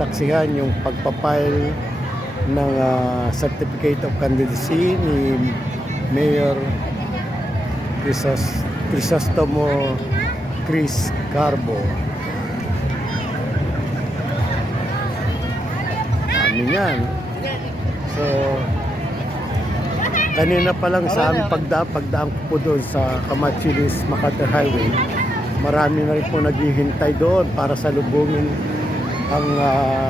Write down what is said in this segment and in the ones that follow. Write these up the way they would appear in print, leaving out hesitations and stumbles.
saksihan yung pagpapile ng Certificate of Candidacy ni Mayor Crisostomo Chris Carbo. Amin yan. So, kanina pa lang sa aming pagdaan ko po doon sa Camachilis MacArthur Highway, marami na rin po naghihintay doon para salubungin ang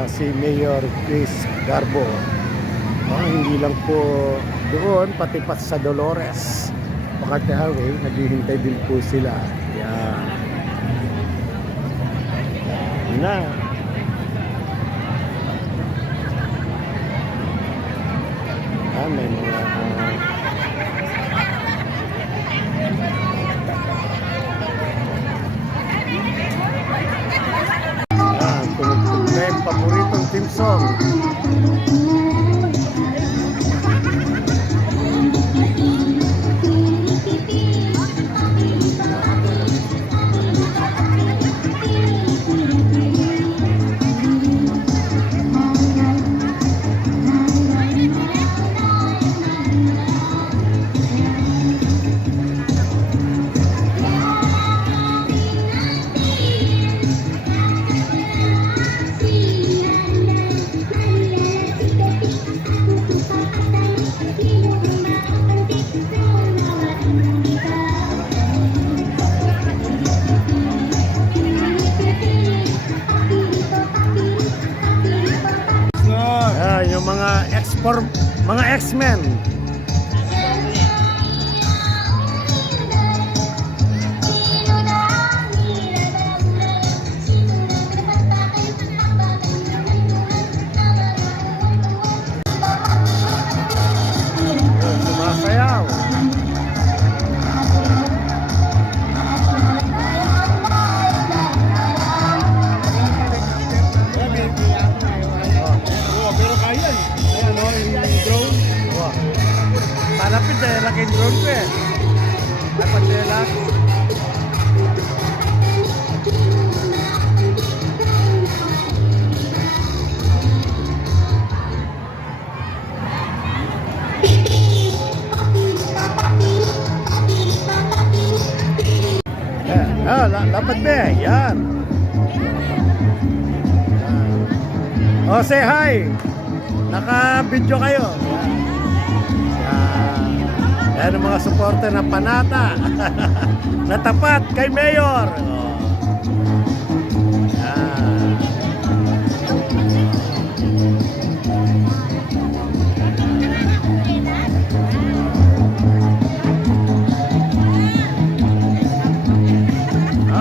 si Mayor Chris Carbo. Hindi lang po doon, pati pa sa Dolores MacArthur Highway, naghihintay din po sila. Yan. Yan na. May mga tumugtog na yung paboritong team song. Yung mga X-Men. Sumasayaw. Malapit dahil laki drone ko eh. Dapat nila. Dapat ba? Yan. Oh, say hi. Naka-video kayo. Yan ang mga suporter na panata. Natapat kay Mayor.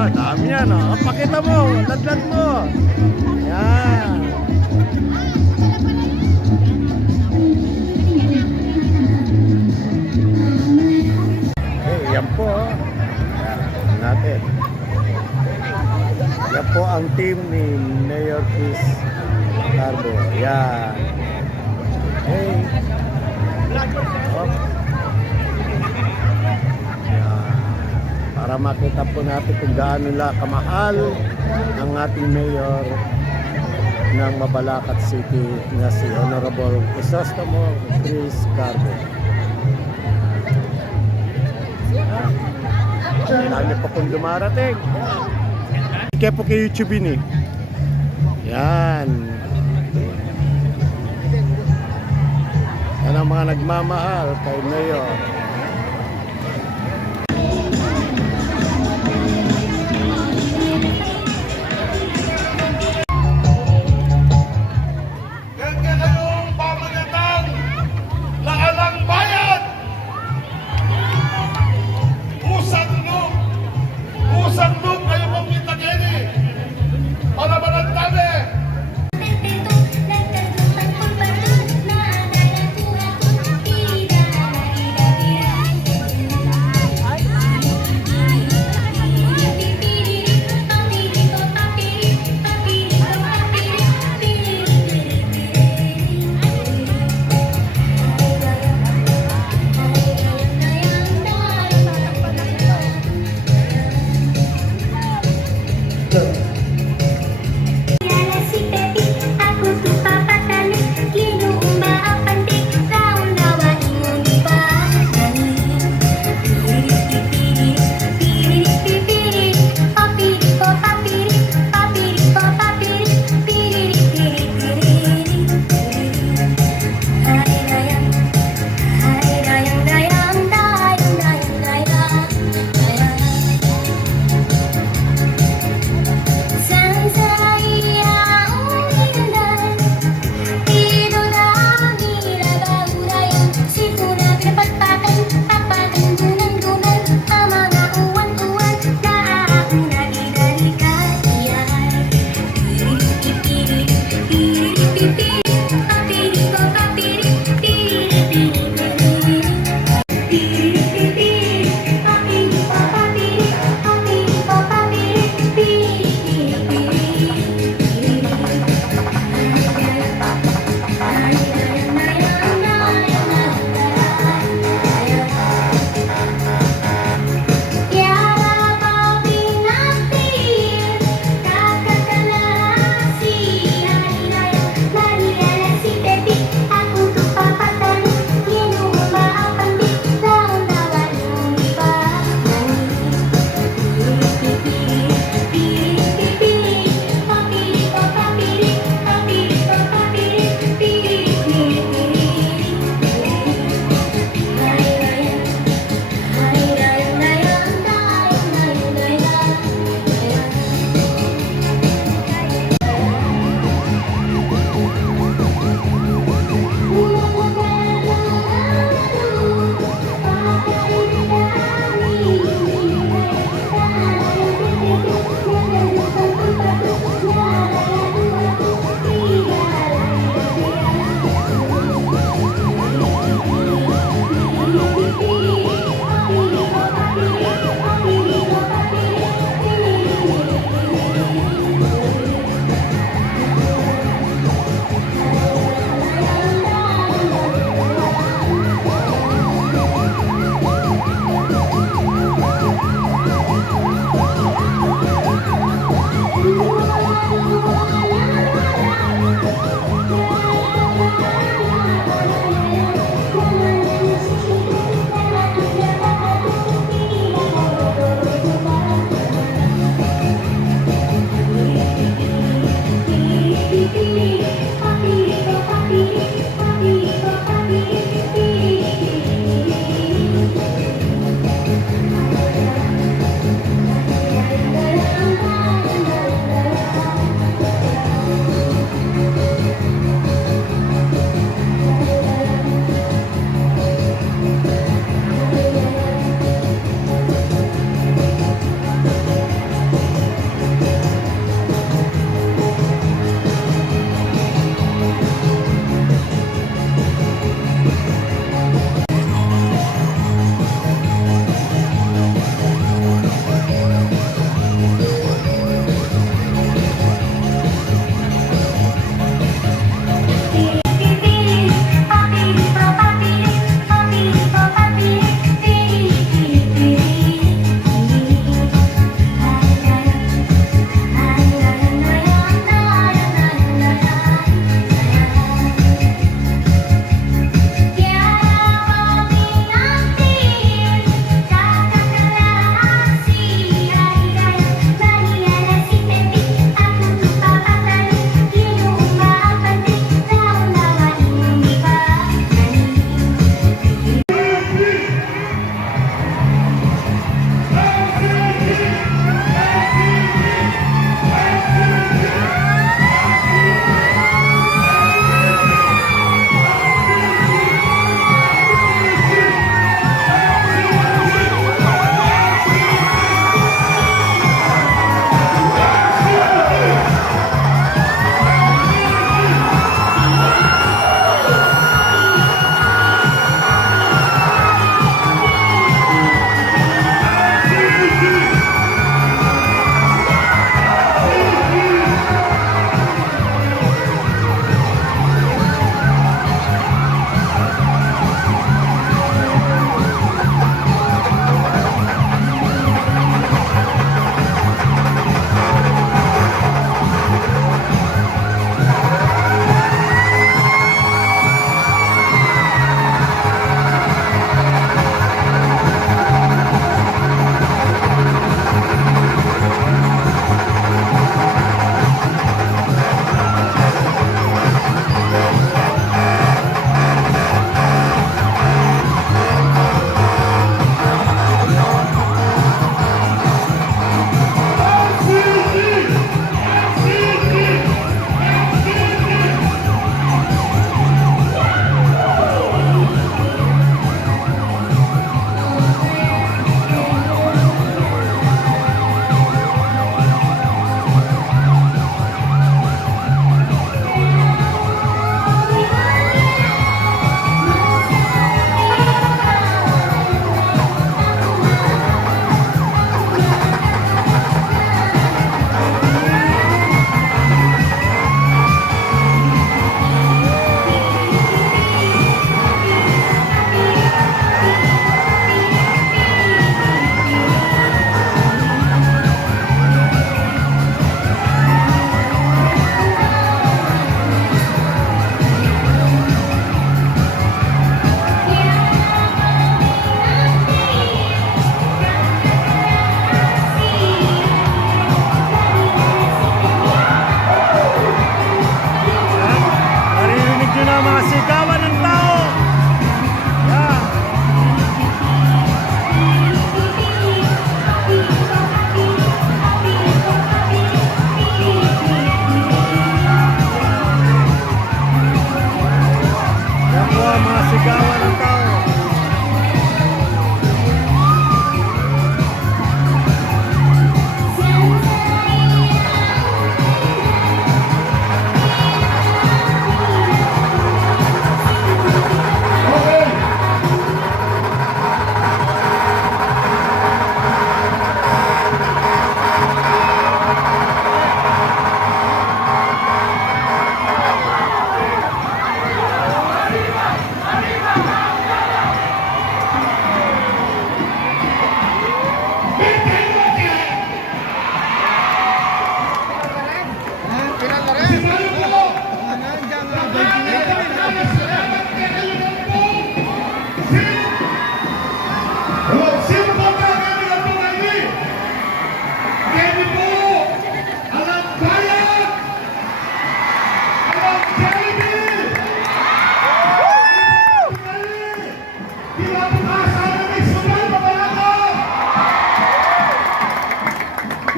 Dami yan. Pakita mo. Ladlad mo. Yan. Yan po natin. Yan po ang team ni Mayor Chris Carbo. Yan. Hey. Yan. Para makita po natin kung gaano nila kamahal ang ating Mayor ng Mabalacat City na si Honorable Crisostomo Chris Carbo. Dami pa kung dumarating. Kaya po kay YouTube ini. Yan. Yan ang mga nagmamahal kay Mayor. Si Pepi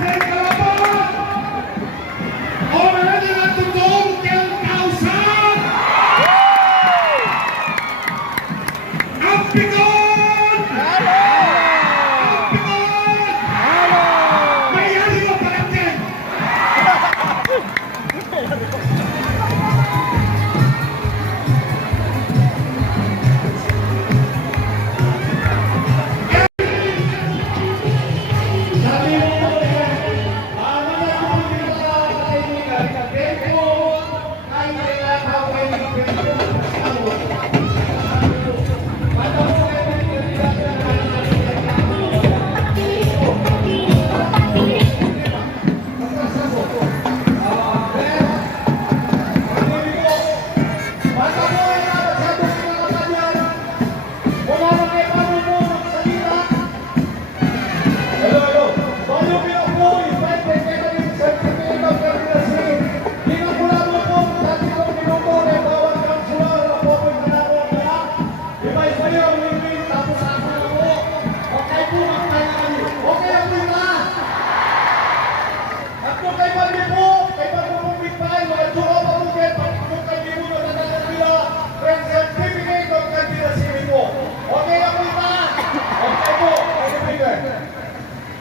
Del Calabon! Already at the goal, 10,000! Ang Pigon! Ang Pigon! Mayali mo palangkin!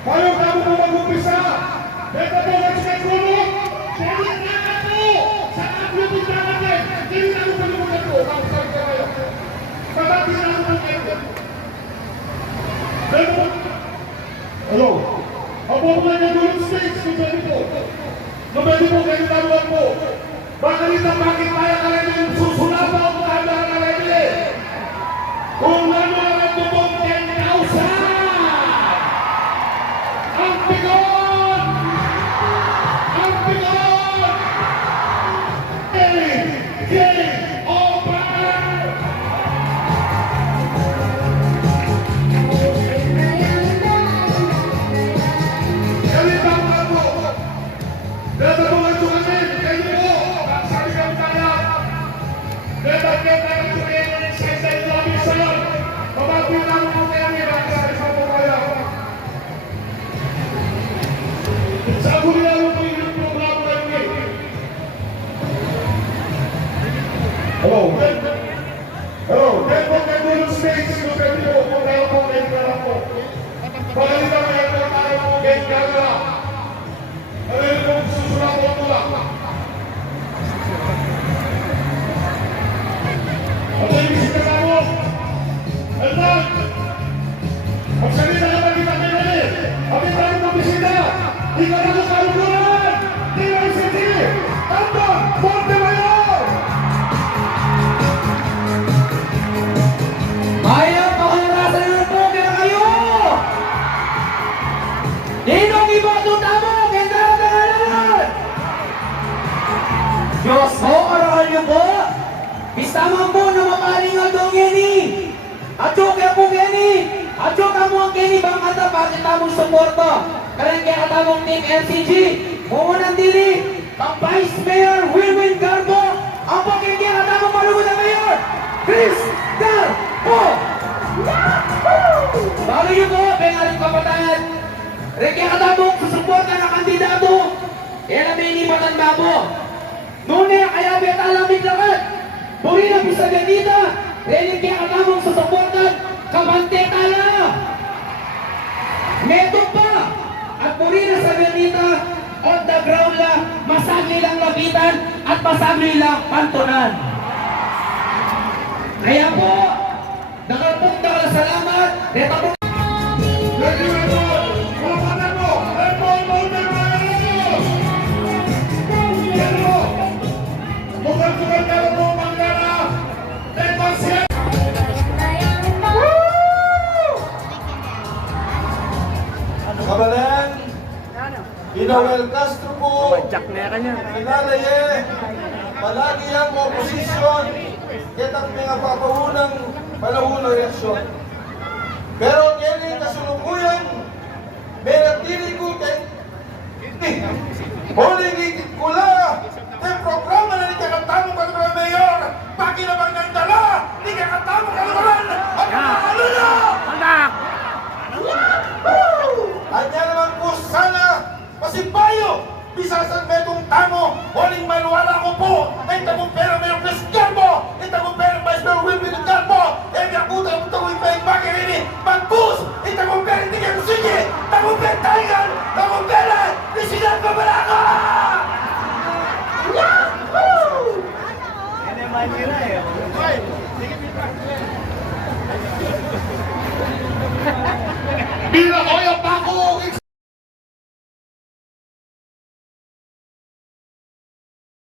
Paano ka mo mag-umpisa? Dito po ang sinagulog! Sulit na ka po! Sa atlubog na natin! Hindi na ako palimutan ko! Kausap ka kayo! Pagkati na ako ng kayo! Dito po! Hello! Ang buong na yung stage kung pwede po! Kung pwede po kayo naluan po! Bakit ang bakit kaya ka rin yung susunapa o kaya ka rin eh! Kung ano ang nagtutong 10,000! Ang Pigon! Ang Pigon! Game over! Kalita mo na po! Dadatungan ko kami! Kayo po! Sabi kami kaya! Dadagyan na ng tuloy sa isang labison! Pabagin na mo kaya nila sa isang po kaya! Sa huli na mo yung programa na yun eh. Hello? Hello? Dahil po kayo yung space, yung pwede po, kung tayo po kayo ka lang po. Pagalitan mo yan po tayo po, kayo ka lang. Ano yun po, susunod po po lang. At sa ibig ka mo, Elman! Ang salita naman kita pinali! Ang tayo ng bisita! Di ka na kalukulan! Di ka na City! Tanda! Monte Mayor! Kaya pakaranasan ng poker kayo! Ninong iboto tamo! Ganda na tangalan! Diyos mo, arahan niyo po! Bistaman po na mapaling ang dong Geni! At joker po Geni! At joker mo ang Geni bang kata bakit tamong suporta? Karang kaya katamong Team MCG! Mumunang dili! Ang Vice Mayor Wilwin Garbo! Ang poker kaya katamong malugod na Mayor! Chris Garbo! Bago yun po, pengaling kapatayan! Reke katamong susuporta na kandidato! Yan ang may inipatan babo! Noon kaya betalamig lakad! Puri na bisa ganita! Renin kaya katamong susuportan! Kabante tala! Meto pa! At puri na sa ganita! On the ground lang, masagli lang lapitan at masagli lang pantunan. Kaya po, nakalpunta ka na salamat. Neto po. Thank you, Edmond! Kumapanan mo! Edmond Monte Mayor! Yan mo! Mukhang kumanda na po Mangala! Edmond siya! Kabalan, Inoel Castro po, Jack na kanya. Inalaye, palagi ang oposisyon, kitang mga papaunang panahon ng eleksyon. Pero kaya kasulukuyan, may natili ko kay Holy Gigit Kula, ang programa na ni Kakatamo Kalagalan Mayor, pagi naman ng dala, ni Kakatamo Kalagalan, at mahalala! Anya naman po sana bayo. Bisasan metong tamo, waling manuala ko po, ay tamong